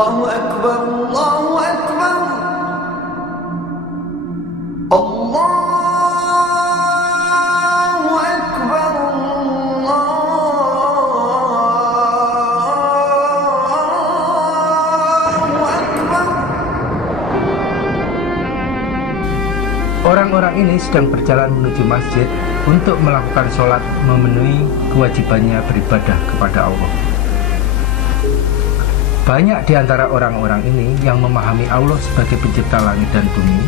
Allahu Akbar, Allahu Akbar, Allahu Akbar, Allahu Akbar. Orang-orang ini sedang berjalan menuju masjid untuk melakukan sholat, memenuhi kewajibannya beribadah kepada Allah. Banyak di antara orang-orang ini yang memahami Allah sebagai pencipta langit dan bumi,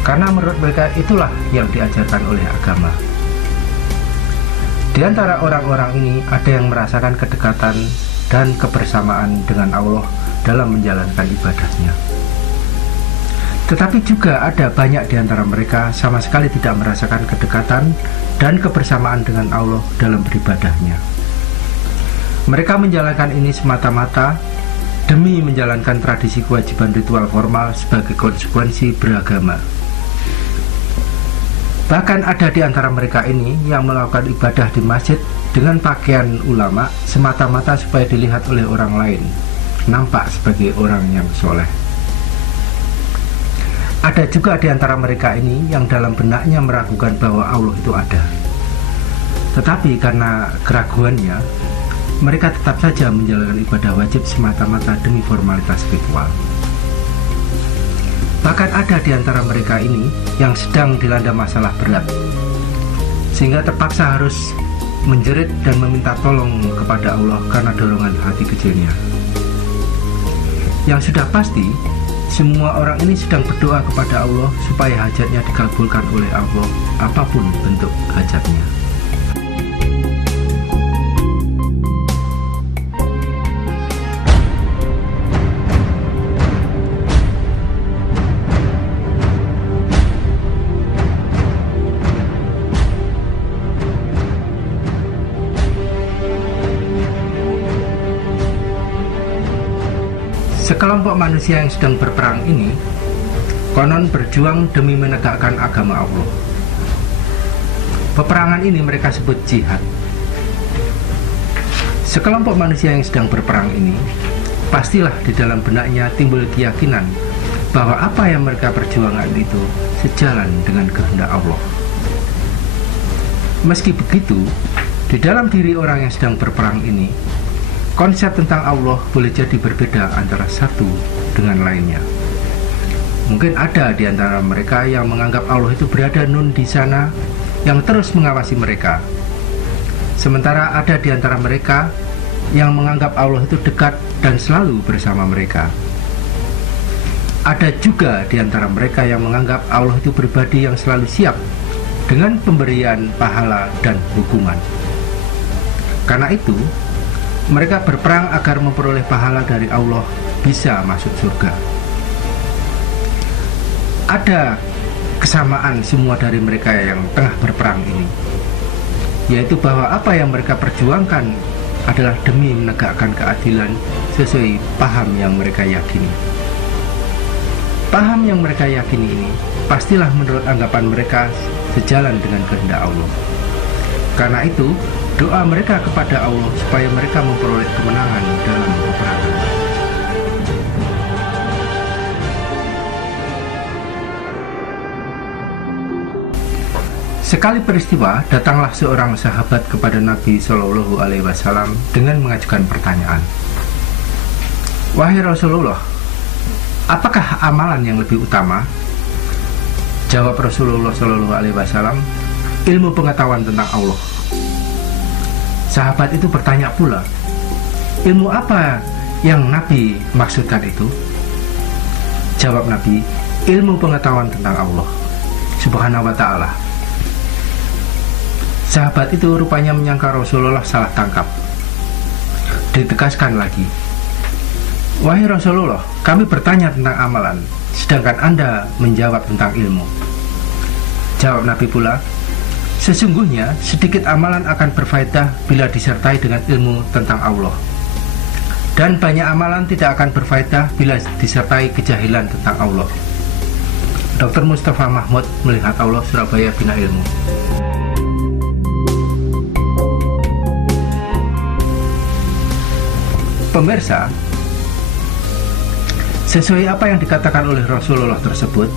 karena menurut mereka itulah yang diajarkan oleh agama. Di antara orang-orang ini ada yang merasakan kedekatan dan kebersamaan dengan Allah dalam menjalankan ibadahnya. Tetapi juga ada banyak di antara mereka sama sekali tidak merasakan kedekatan dan kebersamaan dengan Allah dalam beribadahnya. Mereka menjalankan ini semata-mata demi menjalankan tradisi kewajiban ritual formal sebagai konsekuensi beragama. Bahkan ada di antara mereka ini yang melakukan ibadah di masjid dengan pakaian ulama semata-mata supaya dilihat oleh orang lain, nampak sebagai orang yang soleh. Ada juga di antara mereka ini yang dalam benaknya meragukan bahwa Allah itu ada. Tetapi karena keraguannya, mereka tetap saja menjalankan ibadah wajib semata-mata demi formalitas ritual. Bahkan ada di antara mereka ini yang sedang dilanda masalah berat, sehingga terpaksa harus menjerit dan meminta tolong kepada Allah karena dorongan hati kecilnya. Yang sudah pasti, semua orang ini sedang berdoa kepada Allah supaya hajatnya dikabulkan oleh Allah, apapun bentuk hajatnya. Sekelompok manusia yang sedang berperang ini konon berjuang demi menegakkan agama Allah. Peperangan ini mereka sebut jihad. Sekelompok manusia yang sedang berperang ini pastilah di dalam benaknya timbul keyakinan bahwa apa yang mereka perjuangkan itu sejalan dengan kehendak Allah. Meski begitu, di dalam diri orang yang sedang berperang ini, konsep tentang Allah boleh jadi berbeda antara satu dengan lainnya. Mungkin ada di antara mereka yang menganggap Allah itu berada nun di sana, yang terus mengawasi mereka. Sementara ada di antara mereka yang menganggap Allah itu dekat dan selalu bersama mereka. Ada juga di antara mereka yang menganggap Allah itu pribadi yang selalu siap dengan pemberian pahala dan hukuman. Karena itu, mereka berperang agar memperoleh pahala dari Allah, bisa masuk surga. Ada kesamaan semua dari mereka yang tengah berperang ini, yaitu bahwa apa yang mereka perjuangkan adalah demi menegakkan keadilan sesuai paham yang mereka yakini. Paham yang mereka yakini ini pastilah menurut anggapan mereka sejalan dengan kehendak Allah. Karena itu, doa mereka kepada Allah supaya mereka memperoleh kemenangan dalam peperangan. Sekali peristiwa, datanglah seorang sahabat kepada Nabi Shallallahu Alaihi Wasallam dengan mengajukan pertanyaan. Wahai Rasulullah, apakah amalan yang lebih utama? Jawab Rasulullah Shallallahu Alaihi Wasallam, ilmu pengetahuan tentang Allah. Sahabat itu bertanya pula, ilmu apa yang Nabi maksudkan itu? Jawab Nabi, ilmu pengetahuan tentang Allah Subhanahu wa ta'ala. Sahabat itu rupanya menyangka Rasulullah salah tangkap. Ditegaskan lagi, wahai Rasulullah, kami bertanya tentang amalan, sedangkan Anda menjawab tentang ilmu. Jawab Nabi pula, sesungguhnya sedikit amalan akan berfaedah bila disertai dengan ilmu tentang Allah, dan banyak amalan tidak akan berfaedah bila disertai kejahilan tentang Allah. Dr. Mustafa Mahmud melihat Allah, Surabaya, Bina Ilmu. Pemirsa, Sesuai apa yang dikatakan oleh Rasulullah tersebut,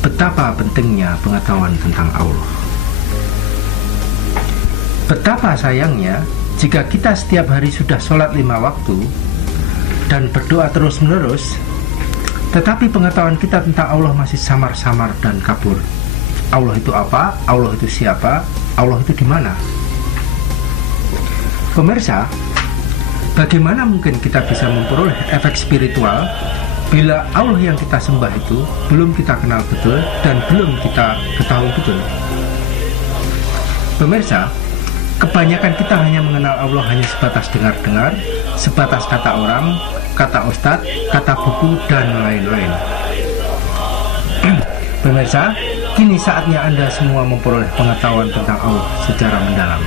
betapa pentingnya pengetahuan tentang Allah. Betapa sayangnya jika kita setiap hari sudah sholat 5 waktu dan berdoa terus-menerus, tetapi pengetahuan kita tentang Allah masih samar-samar dan kabur. Allah itu apa? Allah itu siapa? Allah itu di mana? Pemirsa, bagaimana mungkin kita bisa memperoleh efek spiritual bila Allah yang kita sembah itu belum kita kenal betul dan belum kita ketahui betul? Pemirsa, kebanyakan kita hanya mengenal Allah hanya sebatas dengar-dengar, sebatas kata orang, kata ustadz, kata buku, dan lain-lain. Pemirsa, kini saatnya Anda semua memperoleh pengetahuan tentang Allah secara mendalam.